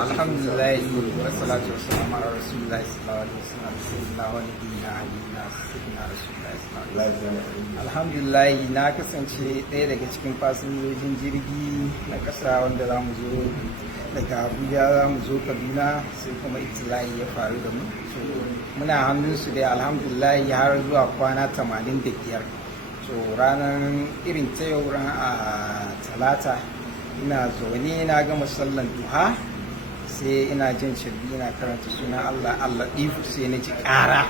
Alhamdulillah wassalatu wassalamu ala Rasulillah sallallahu alaihi wasallam sayyidina wa nabiyina habibina sayyidina Rasulillah sallallahu alaihi wasallam. Alhamdulillah na kasance ɗaya daga cikin fasinjojin jirgi na ƙasa wanda za mu zo daga Abuja za mu zo Kaduna sai kuma itila'i ya faru da mu. Muna hannunsu dai alhamdulillah har zuwa kwana 85. So ranar irin ta yau ran a Talata ina zaune na gama sallan duha sai ina jin shirbi ina karanta suna Allah ɗifu sai na ji ƙara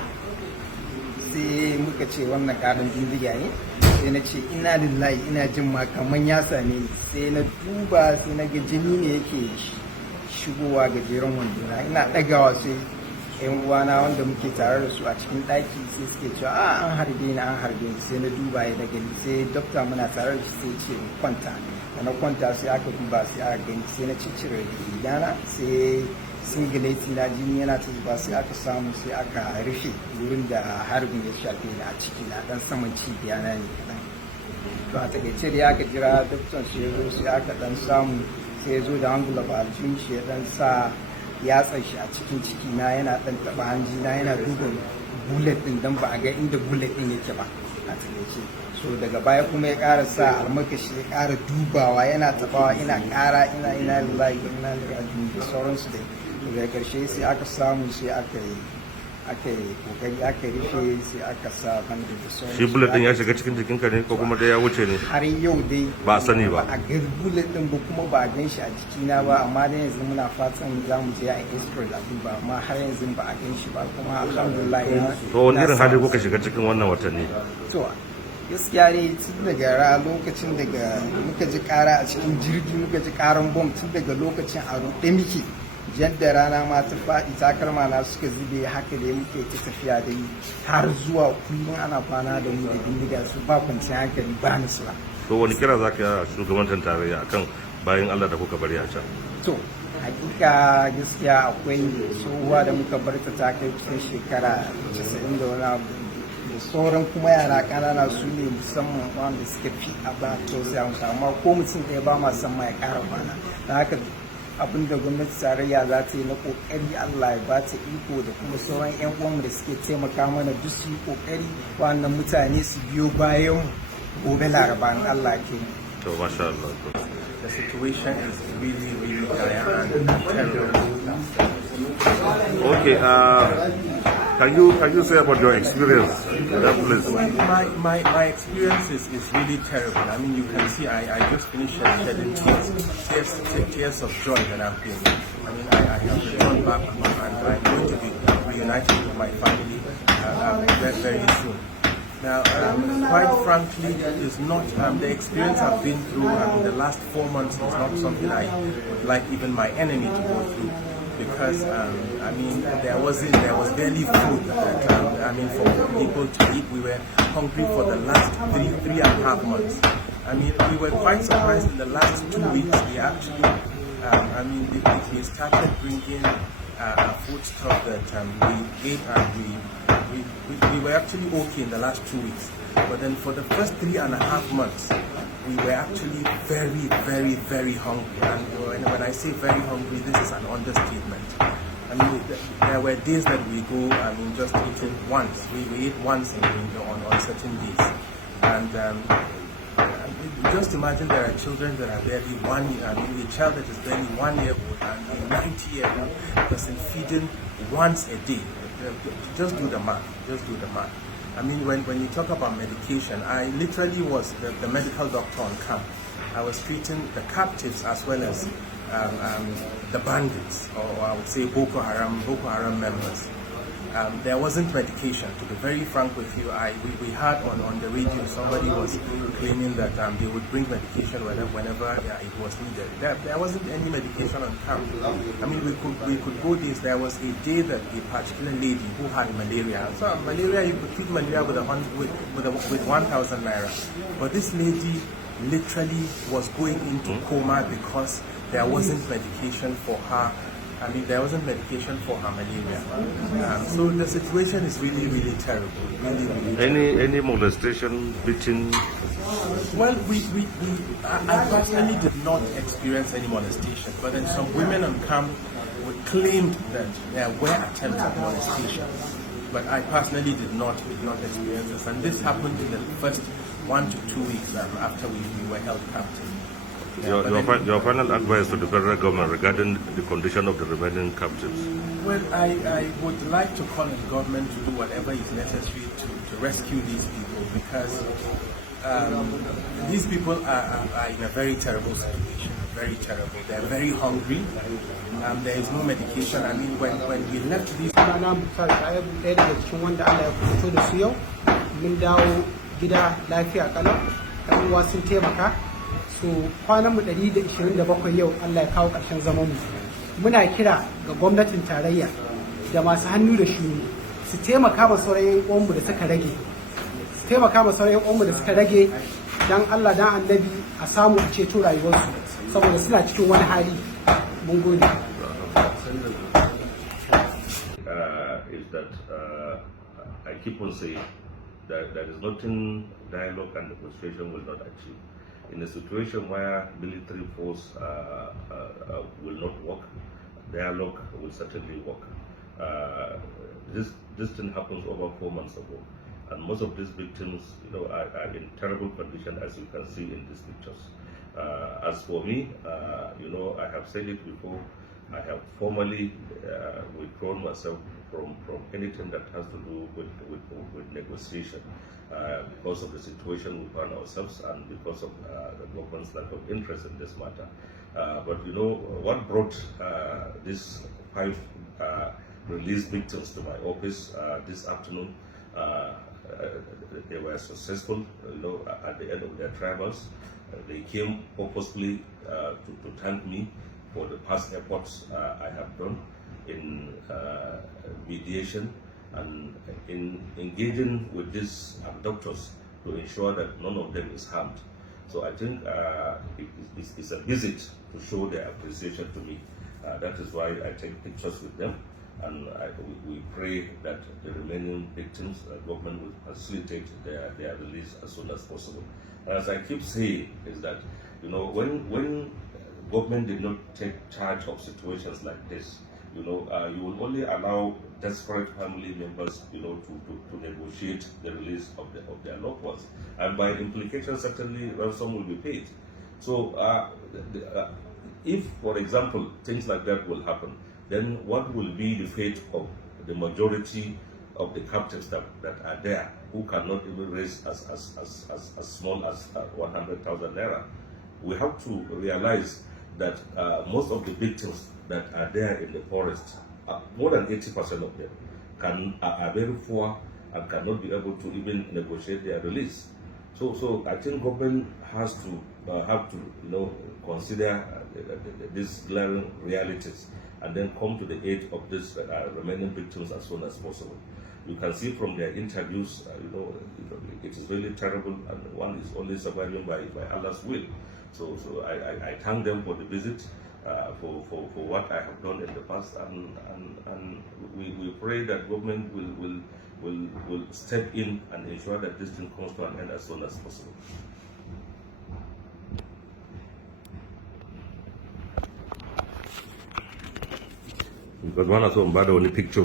sai muka ce wannan ƙarin bindiga ne sai na ce ina lillahi ina jin ma kaman ya same ni sai na duba sai na ga jini ne yake shigowa gajeren wandona ina ɗagawa sai yan uwana wanda muke tare da su a cikin ɗaki sai suke cewa an harbe ni sai na duba ya daga sai dokta muna tare da shi sai ce kwanta da na kwanta sai aka duba sai aka gani sai na ciccire rigana sai singileti na jini yana ta zuba sai aka samu sai aka rufe wurin da harbin ya shafe ni a ciki na dan saman cibiya na ne kadan to a takaice da aka jira doktor shi ya zo sai aka dan samu sai ya zo da angula ba aljin shi ya dan sa yatsan shi a cikin ciki na yana dan taba hanji na yana duba bullet din dan ba a ga inda bullet din yake ba a takaice so daga baya kuma ya ƙara sa almakashi ya ƙara dubawa yana tabawa ina ƙara ina lillahi wa inna ilaihi raji'un da sauransu dai daga ƙarshe sai aka samu sai aka yi kokari aka rufe sai aka sa banda da sauransu. Shi bullet din ya shiga cikin jikinka ne ko kuma dai ya wuce ne? Har yau dai ba a sani ba. A ga bullet din ba kuma ba a gan shi a jikina ba amma dai yanzu muna fatan za mu je a x-ray a duba amma har yanzu ba a gan shi ba kuma alhamdulillah. To wani irin hali kuka shiga cikin wannan watanni? To gaskiya ne tun daga lokacin daga muka ji kara a cikin jirgi muka ji karan bom tun daga lokacin a ruɗe muke yadda rana ma ta faɗi takalma na suka zube haka da muke ta tafiya da yi har zuwa kullum ana kwana da mu da bindiga su ba kwanciyar hankali ba nisla. To wani kira za ka shugabantar tarayya akan bayan Allah da kuka bari a can? To hakika gaskiya akwai tsohuwa da muka bar ta kai kusan shekara 90 da wani abu sauran kuma yara ƙanana su ne musamman wanda suka fi a ba tausaya musu amma ko mutum ɗaya ba ma san ma ya ƙara kwana da haka abin da gwamnati tarayya za ta yi na ƙoƙari Allah ya ba ta iko da kuma sauran 'yan uwanmu da suke taimaka mana duk su yi ƙoƙari wannan mutane su biyo bayan gobe laraba in Allah ke. To masha Allah. The situation is really dire and terrible. Okay. Can you say about your experience in that place? My experience is really terrible. I mean, you can see I just finished shedding tears of joy that I've been. I mean, I have returned back home and I'm going to be reunited with my family very soon. Now, quite frankly, it is not the experience I've been through. I mean, the last 4 months is not something I would like even my enemy to go through. Because I mean there was barely food for people to eat. We were hungry for the last three and a half months. I mean we were quite surprised in the last 2 weeks. We actually they started bringing food stuff that we ate and we were actually okay in the last 2 weeks. But then for the first 3.5 months. We were actually very hungry, and when I say very hungry, this is an understatement. I mean, there were days that we go, just eating once. We ate once on certain days, and just imagine there are children that are barely 1 year. I mean, a child that is barely 1 year old and a 90-year-old person feeding once a day. Just do the math. I mean, when you talk about medication, I literally was the medical doctor on camp. I was treating the captives as well as the bandits, or I would say Boko Haram members. There wasn't medication. To be very frank with you, we heard on the radio somebody was claiming that they would bring medication whenever it was needed. There wasn't any medication on camp. I mean, we could go days. There was a day that a particular lady who had malaria. So malaria, you could treat malaria with 1,000 naira. But this lady literally was going into coma because there wasn't medication for her. I mean, there wasn't medication for her malaria. So the situation is really terrible. Any molestation, beating? Well, I personally did not experience any molestation, but then some women on camp claimed that there were attempts at molestation, but I personally did not experience this, and this happened in the first 1 to 2 weeks after we were held captive. Your final advice to the federal government regarding the condition of the remaining captives? Well, I would like to call on the government to do whatever is necessary to rescue these people, because these people are in a very terrible situation, very terrible. They're very hungry. There is no medication. I mean, when we left these... Mukthar Shu'aibu, ɗaya daga cikin wanda Allah ya fito da su yau, mun dawo gida lafiya kalau, ɗan uwa sun taimaka. So kwanan mu 127 yau Allah ya kawo ƙarshen zaman mu. Muna kira ga gwamnatin tarayya da masu hannu da shuni su taimaka ma sauran uwanmu da suka rage. Su taimaka ma sauran uwanmu da suka rage dan Allah dan Annabi a samu a ceto rayuwarsu saboda suna cikin wani hali. Mun gode. Is that I keep on saying that there is nothing dialogue and negotiation will not achieve. In a situation where military force will not work, dialogue will certainly work. This thing happens over 4 months ago, and most of these victims, are in terrible condition, as you can see in these pictures. As for me, I have said it before. I have formally withdrawn myself from anything that has to do with negotiation because of the situation we find ourselves and because of the government's lack of interest in this matter. But what brought these 5 released victims to my office this afternoon? They were successful, at the end of their travels. They came purposely to thank me for the past efforts I have done in mediation and in engaging with these abductors to ensure that none of them is harmed. So I think it's a visit to show their appreciation to me. That is why I take pictures with them, and we pray that the remaining victims, government will facilitate their release as soon as possible. And as I keep saying, is that when government did not take charge of situations like this, you will only allow desperate family members, to negotiate the release of their loved ones, and by implication, certainly ransom will be paid. So, if, for example, things like that will happen, then what will be the fate of the majority of the captives that are there, who cannot even raise as small as 100,000 naira? We have to realize that most of the victims that are there in the forest, more than 80% of them are very poor and cannot be able to even negotiate their release. So I think government has to have to consider these glaring realities and then come to the aid of these remaining victims as soon as possible. You can see from their interviews, it is really terrible, and one is only surviving by Allah's will. So I thank them for the visit, for what I have done in the past, and we pray that government will step in and ensure that this thing comes to an end as soon as possible. Because one of them bad only picture